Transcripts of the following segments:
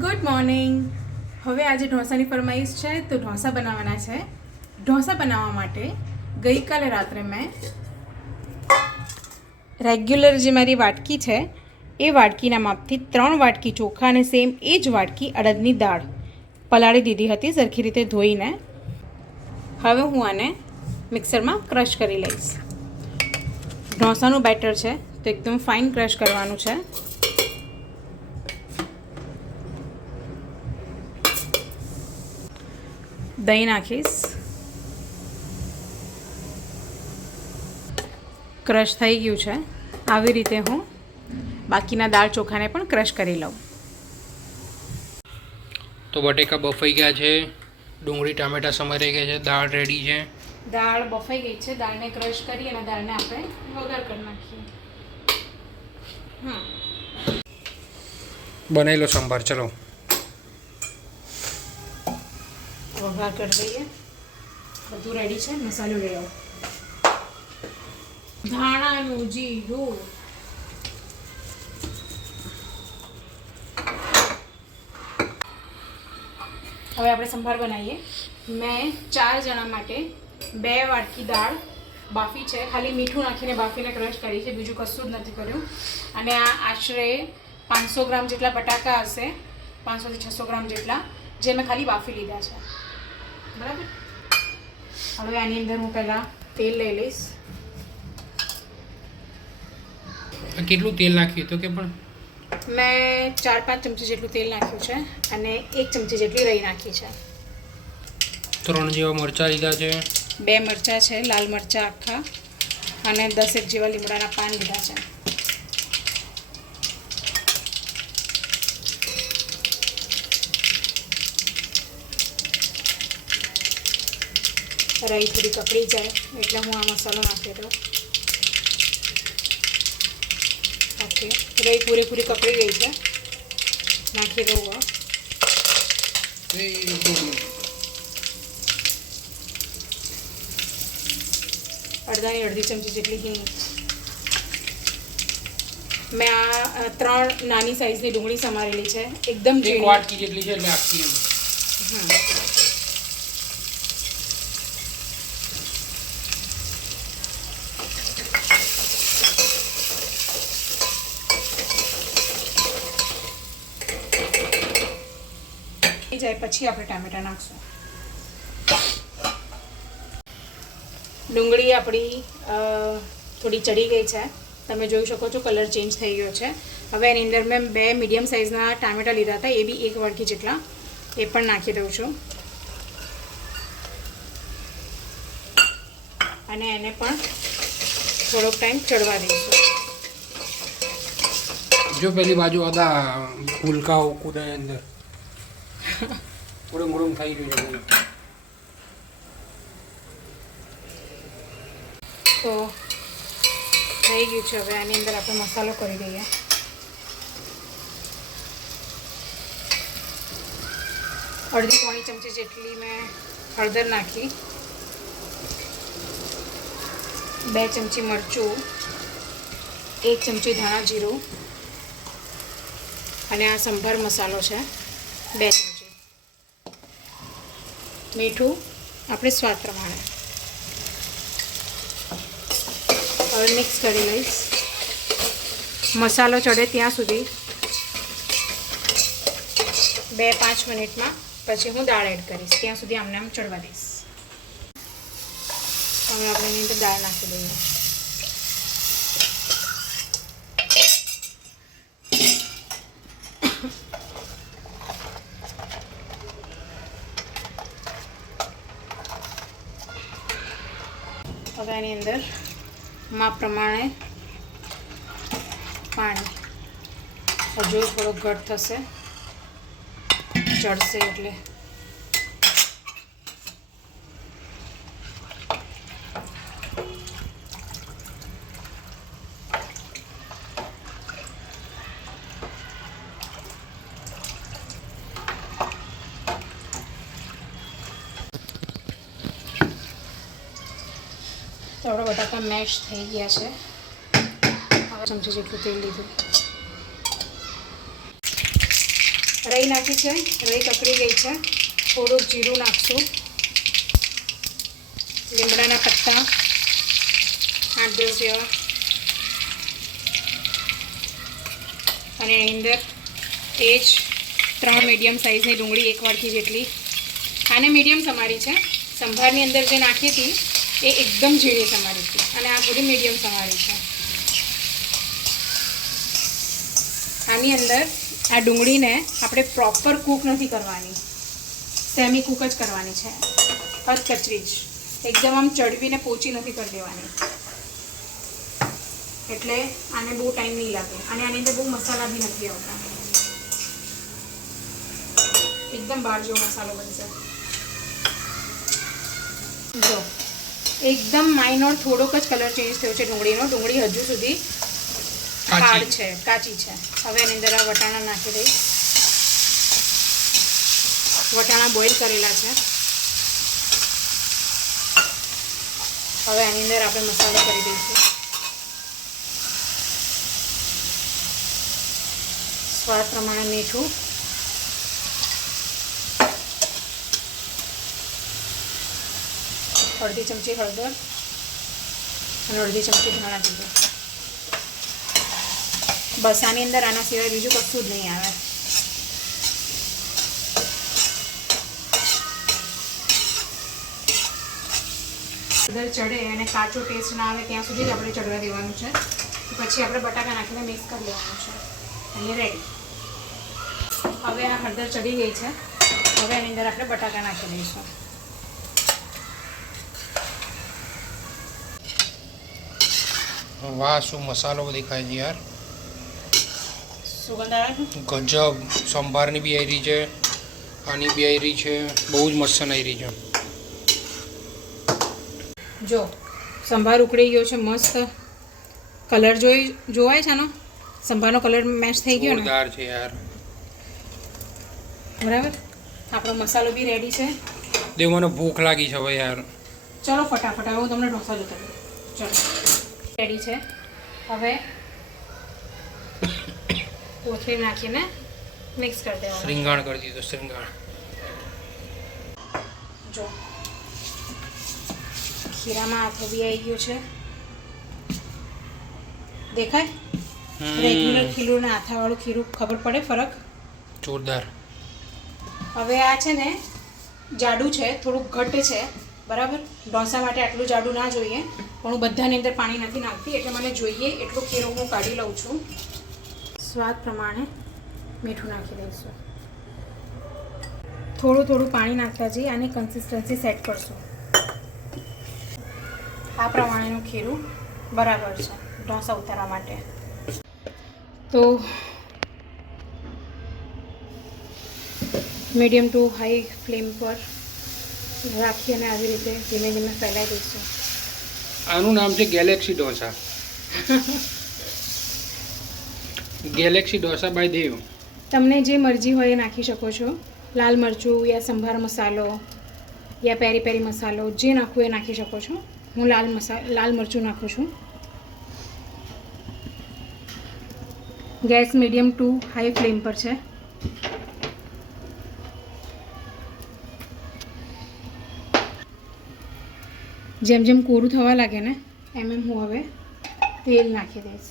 Good morning. હવે આજે ઢોસાની ફરમાઈશ છે તો ઢોસા બનાવવાના છે. ઢોસા બનાવવા માટે ગઈકાલે રાત્રે મેં રેગ્યુલર જે મારી વાટકી છે એ વાટકીના માપથી 3 વાટકી ચોખા અને સેમ એ જ વાટકી અડદની દાળ પલાળી દીધી હતી સરખી રીતે ધોઈને. હવે હું આને મિક્સરમાં ક્રશ કરી લઈશ. ઢોસાનું બેટર છે તો એકદમ ફાઇન ક્રશ કરવાનું છે. દહીં નાખીશ. ક્રશ થઈ ગયું છે. આવી રીતે હું બાકીના દાળ ચોખાને પણ ક્રશ કરી લઉં. તો બટેકા બફાઈ ગયા છે, ડુંગળી ટામેટા સમારી ગયા છે, દાળ રેડી છે. દાળ બફાઈ ગઈ છે. દાળને ક્રશ કરી અને દાળને આપણે વઘાર કરી નાખીએ. બનાવી લો સંભાર. ચલો વઘાર કરી દઈએ. બધું રેડી છે. મસાલો લઈ આવો. ધાણાનું જીરું, હવે આપણે સંભાર બનાવીએ. મેં 4 જણા માટે 2 વાટકી દાળ બાફી છે. ખાલી મીઠું નાખીને બાફીને ક્રશ કરી છે, બીજું કશું જ નથી કર્યું. અને આ આશરે 500 ગ્રામ જેટલા બટાકા હશે, 500 થી 600 ગ્રામ જેટલા, જે મેં ખાલી બાફી લીધા છે. બરાબર. હવે આની અંદર હું પહેલાં તેલ લઈ લઈશ. કેટલું તેલ નાખ્યું તો કે પણ મેં 4-5 ચમચી જેટલું તેલ નાખ્યું છે અને 1 ચમચી જેટલી રાઈ નાખી છે. 3 જેવા મરચાં લીધા છે. 2 મરચાં છે, લાલ મરચાં આખા, અને 10 જેવા લીમડાના પાન લીધા છે. રાઈ થોડી કકડી જાય એટલે હું આ મસાલો નાખી દઉં. ઓકે, રાઈ પૂરેપૂરી કકડી ગઈ છે. નાખી દઉં. અડધાની અડધી ચમચી જેટલી હિંગ. મેં આ 3 નાની સાઈઝની ડુંગળી સમારેલી છે, એકદમ એક વાટકી જેટલી છે એટલે આખી. જાય પછી આપણે ટામેટા નાખશું. ડુંગળી આપણી થોડી ચડી ગઈ છે. તમે જોઈ શકો છો કલર ચેન્જ થઈ ગયો છે. હવે એની અંદર મેં 2 મીડિયમ સાઇઝના ટામેટા લીધા હતા, એ બી 1 વાટકી જેટલા, એ પણ નાખી દઉં છું. અને એને પણ થોડોક ટાઈમ ચડવા દઈશું. જો પેલી બાજુ આદા ફૂલકાઓ કૂદે અંદર ગરમ ગરમ થઈ ગયું છે. તો થઈ ગયું છે. હવે આની અંદર આપણે મસાલો કરી દઈએ. અડધી-પોણી ચમચી જેટલી મેં હળદર નાખી, 2 ચમચી મરચું, 1 ચમચી ધાણા જીરું, અને આ સંભાર મસાલો છે 2 ચમચી. મીઠું આપણે સ્વાદ પ્રમાણે. હવે મિક્સ કરી લઈશ. મસાલો ચડે ત્યાં સુધી 2-5 મિનિટમાં પછી હું દાળ એડ કરીશ. ત્યાં સુધી આમને આમ ચડવા દઈશ. હવે આપણે એની અંદર દાળ નાખી દઈએ. હવે આની અંદર માપ પ્રમાણે પાણી. હજુ થોડોક ઘટ થશે, ચડશે એટલે. તો આપણા બટાકા મેશ થઈ ગયા છે. હવે ચમચી જેટલું તેલ લીધું. રઈ નાખી છે, રઈ કકડી ગઈ છે. થોડુંક જીરું નાખશું, લીમડાના પત્તા 8-10 જેવા, અને એની અંદર એ જ 3 મીડિયમ સાઇઝની ડુંગળી, 1 વાટકી જેટલી. આને મીડિયમ સમારી છે. સંભારની અંદર જે નાખી હતી એ એકદમ ઝીણી સમારી હતી, અને આ થોડી મીડિયમ સમારી છે. આની અંદર આ ડુંગળીને આપણે પ્રોપર કૂક નથી કરવાની, સેમી કૂક જ કરવાની છે, અધકચરી જ, એકદમ આમ ચડવીને પોચી નથી કરી દેવાની, એટલે આને બહુ ટાઈમ નહીં લાગે. અને આની અંદર બહુ મસાલા બી નથી આવતા, એકદમ બહાર જેવો મસાલો બનશે. જો એકદમ માઇનોર થોડોક જ કલર ચેન્જ થયો છે ડુંગળીનો. ડુંગળી હજુ સુધી હાર્ડ છે, કાચી છે. હવે એની અંદર આ વટાણા નાખી દઈશ. વટાણા બોઇલ કરેલા છે. હવે આની અંદર આપણે મસાલો કરી દઈશું. સ્વાદ પ્રમાણે મીઠું, અડધી ચમચી હળદર અને અડધી ચમચી ધાણા જીરું. બસ આની અંદર આના સિવાય બીજું કશું જ નહીં આવે. હળદર ચડે અને કાચો ટેસ્ટ ના આવે ત્યાં સુધી જ આપણે ચડવા દેવાનું છે. પછી આપણે બટાકા નાખીને મિક્સ કરી લેવાનું છે અને રેડી. હવે આ હળદર ચડી ગઈ છે. હવે એની અંદર આપણે બટાકા નાખી દઈશું. વાહ, શું મસાલો દેખાય છે યાર, સુગંધ આવે છે ગજબ. સંભારની બી આવી રહી છે, આની બી આવી રહી છે, બહુ જ મસ્ત આવી રહી છે. જો સંભાર ઉકળી ગયો છે, મસ્ત કલર જોવાય છે આનો, સંભારનો કલર મેચ થઈ ગયો ને, જોરદાર છે યાર. બરાબર, આપણો મસાલો બી રેડી છે. દેવ, મને ભૂખ લાગી છે હવે યાર. ચલો ફટાફટ હવે હું તમને ઢોસા જોતા ચલો રેડી છે. હવે કોથમીર નાખીને મિક્સ કરી દેવાનું. રીંગણ કરી દીધું, રીંગણ. જો ખીરામાં આથો બી આવી ગયો છે, દેખાય? રેગ્યુલર ખીરું ને આથાવાળું ખીરું ખબર પડે ફરક? જોરદાર. હવે આ છે ને જાડું છે, થોડુંક ઘટ્ટ છે, બરાબર. ઢોસા માટે આટલું જાડું ના જોઈએ, પણ હું બધાની અંદર પાણી નથી નાખતી, એટલે મને જોઈએ એટલું ખીરું હું કાઢી લઉં છું. સ્વાદ પ્રમાણે મીઠું નાખી દઈશું. થોડું થોડું પાણી નાખતા જઈએ, આની કન્સિસ્ટન્સી સેટ કરશું. આ પ્રમાણેનું ખીરું બરાબર છે ઢોસા ઉતારવા માટે. તો મીડિયમ ટુ હાઈ ફ્લેમ પર રાખી અને આવી રીતે ધીમે ધીમે ફેલાઈ દઈશું. આનું નામ છે galaxy dosa. Galaxy dosa by Dev. તમને જે મરજી હોય એ નાખી શકો છો. લાલ મરચું યા સંભાર મસાલો યા પેરી પેરી મસાલો, જે નાખવું એ નાખી શકો છો. હું લાલ મરચું નાખું છું. Gas medium two high flame પર છે. જેમ જેમ કોરું થવા લાગે ને એમ એમ હું હવે તેલ નાખી દઈશ.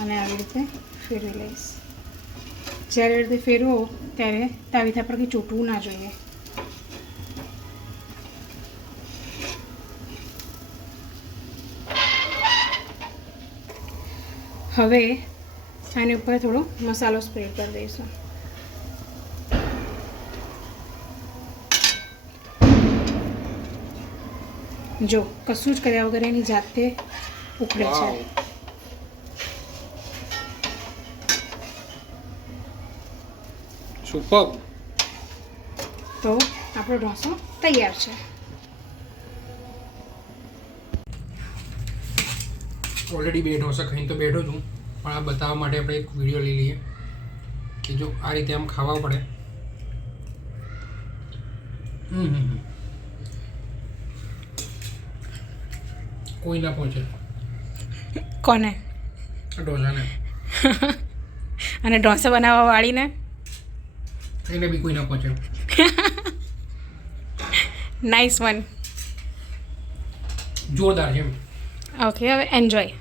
અને આવી રીતે ફેરવી લઈશ. જ્યારે આવી રીતે ફેરવો ત્યારે તાવીથા પર કંઈ ચોટવું ના જોઈએ. હવે આની ઉપર થોડો મસાલો સ્પ્રેડ કરી દઈશું. જો કશું જ કર્યા વગર એની જાતે ઉકળે છે. સુપર. તો આપણો ઢોસો તૈયાર છે. ઓલરેડી 2 ઢોસા ખાઈને તો બેઠો છું, પણ આ બતાવવા માટે આપણે એક વિડીયો લઈ લઈએ કે જો આ રીતે આમ ખાવા પડે. કોઈ ના પહોંચે. કોને? ઢોસાને. અને ઢોસા બનાવવા વાળીને? એને બી કોઈ ના પહોંચે. Nice one. જોરદાર છે એમ. ઓકે, હવે એન્જોય.